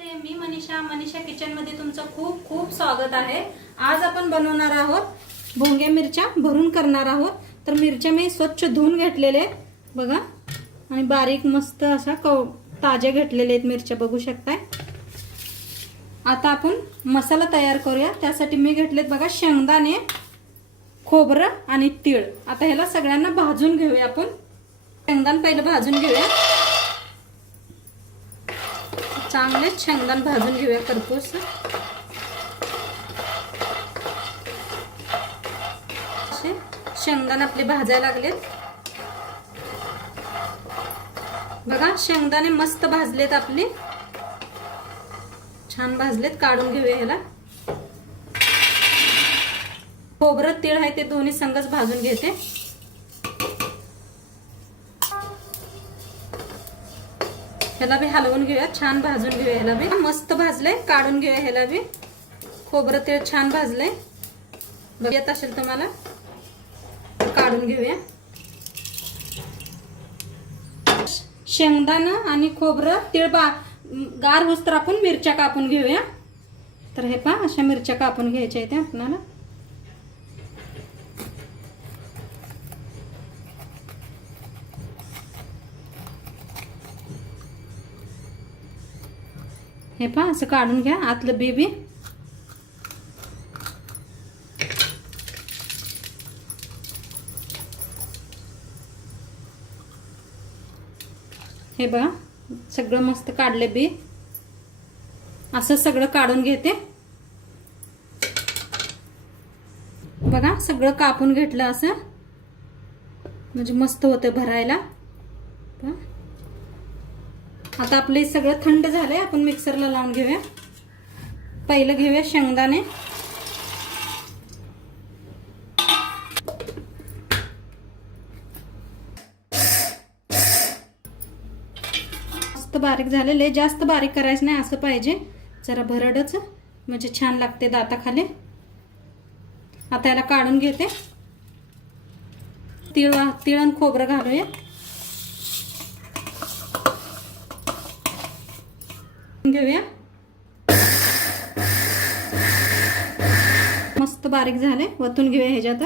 नमस्ते मी मनीषा. मनीषा किचनमध्ये तुमचं खूप खूप स्वागत आहे. आज आपण बनवणार आहोत भोंग्या मिरच्या भरून करणार आहोत. तर मिरच्या मी स्वच्छ धुवून घेतलेले आहेत. बघा. आणि बारीक मस्त अशा कव ताज्या घेतलेले आहेत मिरच्या बघू शकताय. आता आपण मसाला तयार करूया. त्यासाठी मी घेतलेत बघा शेंगदाणे खोबरं आणि तीळ. आता ह्याला सगळ्यांना भाजून घेऊया आपण. शेंगदाण पहिलं भाजून घेऊया. चांगले शेंगदाण भाजून घेऊया करपूस असे शेंगदाण आपले भाजायला लागलेत. बघा शेंगदाणे मस्त भाजलेत आपले. छान भाजलेत काढून घेऊया ह्याला. खोबरं तीळ आहे ते दोन्ही संगच भाजून घेते. ह्याला बी हलवून घेऊया छान भाजून घेऊया ह्याला बी. मस्त भाजले काढून घेऊया ह्याला बी. खोबरं तेल छान भाजलंय. बघ येत असेल तुम्हाला काढून घेऊया. शेंगदाणं आणि खोबरं तीळ बा गार होस आपण मिरच्या कापून घेऊया. तर हे पहा अशा मिरच्या कापून घ्यायच्या आहेत आपल्याला हे पहा असं काढून घ्या आतलं बेबी. हे बघा सगळं मस्त काढले बी. असं सगळं काढून घेते. बघा सगळं कापून घेतलं असं. म्हणजे मस्त होतं भरायला. आता आपलं हे सगळं थंड झालं आहे आपण मिक्सरला लावून घेऊया. पहिलं घेऊया शेंगदाणे. मस्त बारीक झालेले जास्त बारीक करायचं नाही असं पाहिजे. जरा भरडच म्हणजे छान लागते दाताखाली. आता याला काढून घेते. तिळ तिळ आणि खोबरं घालूया. घेऊया. मस्त बारीक झाले वतून घेऊया ह्याच्यात.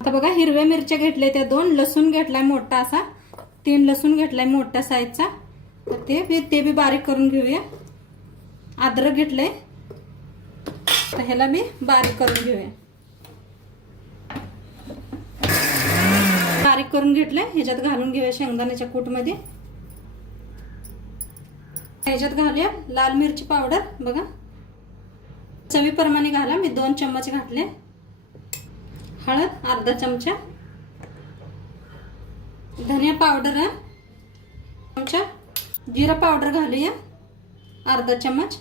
आता बघा हिरव्या मिरच्या घेतल्या त्या दोन लसूण घेतलाय मोठा असा तीन लसूण घेतलाय मोठ्या साईजचा तर ते बी ते बी बारीक करून घेऊया. अद्रक घेतलंय. तर ह्याला मी बारीक करून घेऊया. बारीक करून घेतलंय ह्याच्यात घालून घेऊया शेंगदाण्याच्या कूटमध्ये. ह्याच्यात घालूया लाल मिरची पावडर बघा. चवीप्रमाणे घाला मी दोन चम्मच घातले. हळद अर्धा चमचा. धनिया पावडर चमचा. जिरा पावडर घालूया अर्धा चम्मच.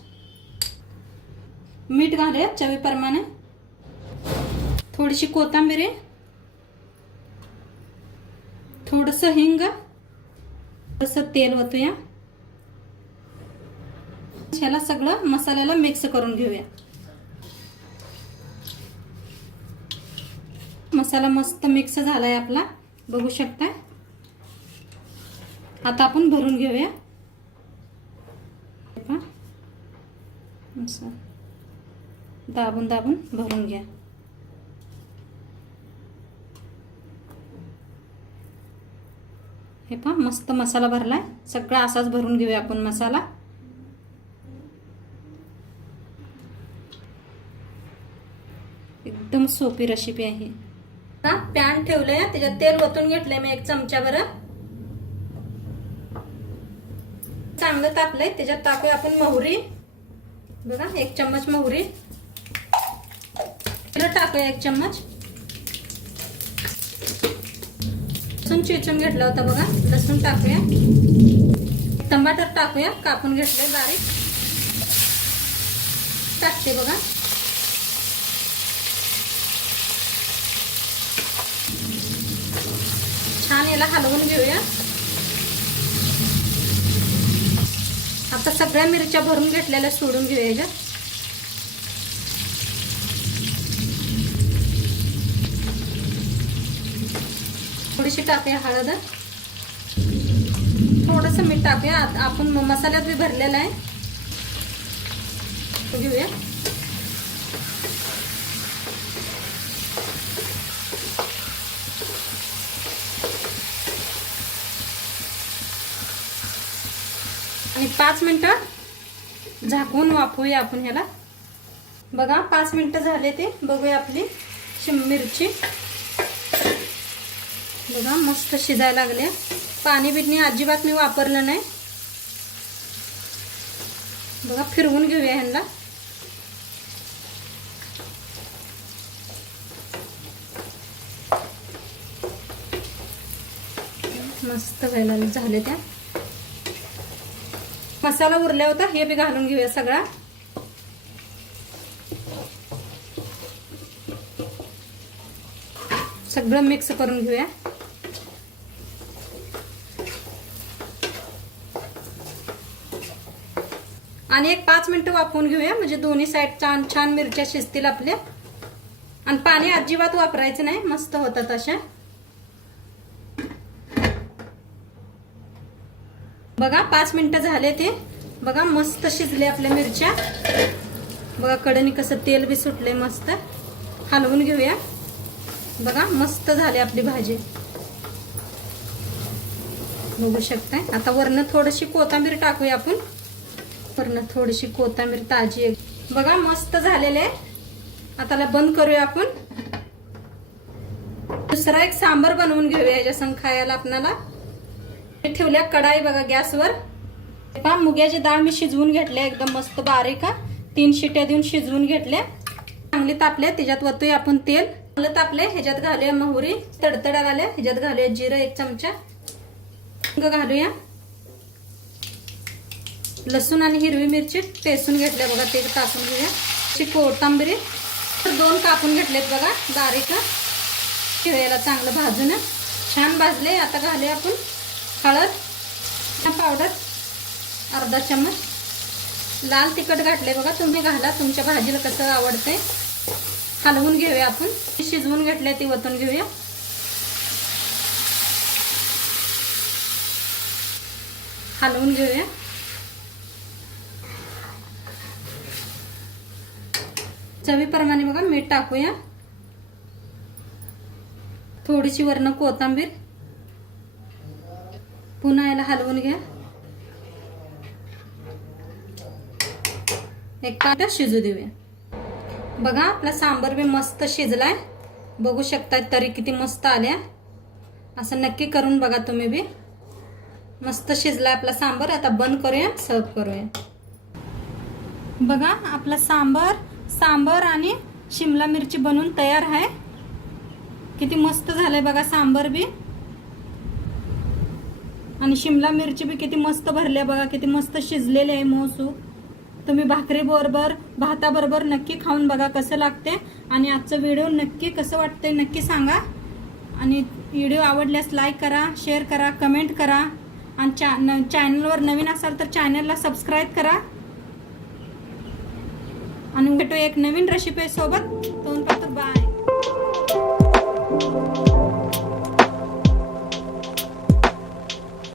मीठ घालूया चवीप्रमाणे. थोडीशी कोथिंबीर थोडंसं हिंग. थोडंसं तेल ओतूया. ह्याला सगळं मसाल्याला मिक्स करून घेऊया. मसाला मस्त मिक्स झालाय आपला. बघू शकता आता आपण भरून घेऊया. दाबून दाबून भरून घ्या. हे पहा मस्त मसाला भरलाय. सगळा असाच भरून घेऊया आपण मसाला. एकदम सोपी रेसिपी आहे. हा पॅन ठेवलंय त्याच्यात तेल ओतून घेतलंय मी एक चमचा बरं चांगलं तापलंय त्याच्यात टाकूया आपण मोहरी. बघा एक चम्मच मोहरी. टाकूया एक चम्मच. लसूण चिचून घेतला होता बघा लसूण टाकूया. टमाटर टाकूया कापून घेतलंय बारीक. टाकते बघा छान याला हलवून घेऊया. आता सगळ्या मिरच्या भरून घेतलेल्या सोडून घेऊया याच्यात थोडीशी टाकूया हळद. थोडस मीठ टाकूया. आपण मसाल्यात बी भरलेला आहे. घेऊया. आणि पाच मिनटं झाकून वाफवूया आपण ह्याला. बघा पाच मिनटं झाले ते. बघूया आपली शिम मिरची. बघा मस्त शिजायला लागल्या. पाणी बिटणी अजिबात मी वापरलं नाही. बघा फिरवून घेऊया ह्यांना. मस्त व्हायला झाले त्या. मसाला उरला होता हे बी घालून घेऊया सगळा. सगळं मिक्स करून घेऊया. आणि एक पाच मिनिटं वाफवून घेऊया. म्हणजे दोन्ही साईड छान छान मिरच्या शिजतील आपल्या. आणि पाणी अजिबात वापरायचं नाही. मस्त होतात अशा. बघा पाच मिनिटं झाले ते. बघा मस्त शिजले आपल्या मिरच्या. बघा कडनी कसं तेल बी सुटले मस्त. हलवून घेऊया. बघा मस्त झाली आपली भाजी. बघू शकताय. आता वरनं थोडीशी कोथांबीर टाकूया आपण. वरनं थोडीशी कोथांबीर ताजी बघा मस्त झालेले. आहे. आता बंद करूया आपण. दुसरा एक सांबर बनवून घेऊया याच्या खायला आपणाला. ठेवल्या कढाई बघा गॅसवर. पहा मुग्याची डाळ मी शिजवून घेतल्या एकदम मस्त बारीक तीन शिट्या देऊन शिजवून घेतल्या. चांगली तापल्या त्याच्यात वतूया आपण तेल. चांगलं तापले ह्याच्यात घालूया मोहरी. तडतडा आल्या ह्याच्यात घालूया जिरं एक चमचा. हिंग घालूया. लसूण आणि हिरवी मिरची टेसून घेतल्या बघा ते टाकून घेऊया. अशी कोथंबिरी दोन कापून घेतलेत बघा बारीक. ठेवायला चांगलं भाजून. छान भाजले आता घालूया आपण. हळद पावडर अर्धा चम्मच. लाल तिखट घातले बघा तुम्ही घाला तुमच्या भाजीला कसं आवडते हलवून घेऊया आपण. शिजवून घेतले ती वतून घेऊया. हलवून घेऊया. चवीप्रमाणे बघा मीठ टाकूया. थोडीशी वरण कोथिंबीर. पुन्हा याला हलवून घ्या. एक पाता शिजू देऊया. बघा आपला सांबर बी मस्त शिजलाय. बघू शकता तरी किती मस्त आल्या. असं नक्की करून बघा तुम्ही बी. मस्त शिजलाय आपला सांबर. आता बंद करूया सर्व करूया. बघा आपला सांबर सांबर आणि शिमला मिरची बनवून तयार आहे. किती मस्त झालंय बघा सांबर बी. आणि शिमला मिरची बी किती मस्त भरल्या बघा किती मस्त शिजलेले आहे मोसू तुम्ही भाकरी बरोबर भाताबरोबर नक्की खाऊन बघा कसं लागते. आणि आजचा व्हिडिओ नक्की कसं वाटते नक्की सांगा. आणि व्हिडिओ आवडल्यास लाईक करा शेअर करा कमेंट करा. आणि चा न चॅनलवर नवीन असाल तर चॅनलला सबस्क्राईब करा. आणि भेटू एक नवीन रेसिपी सोबत. तो बाय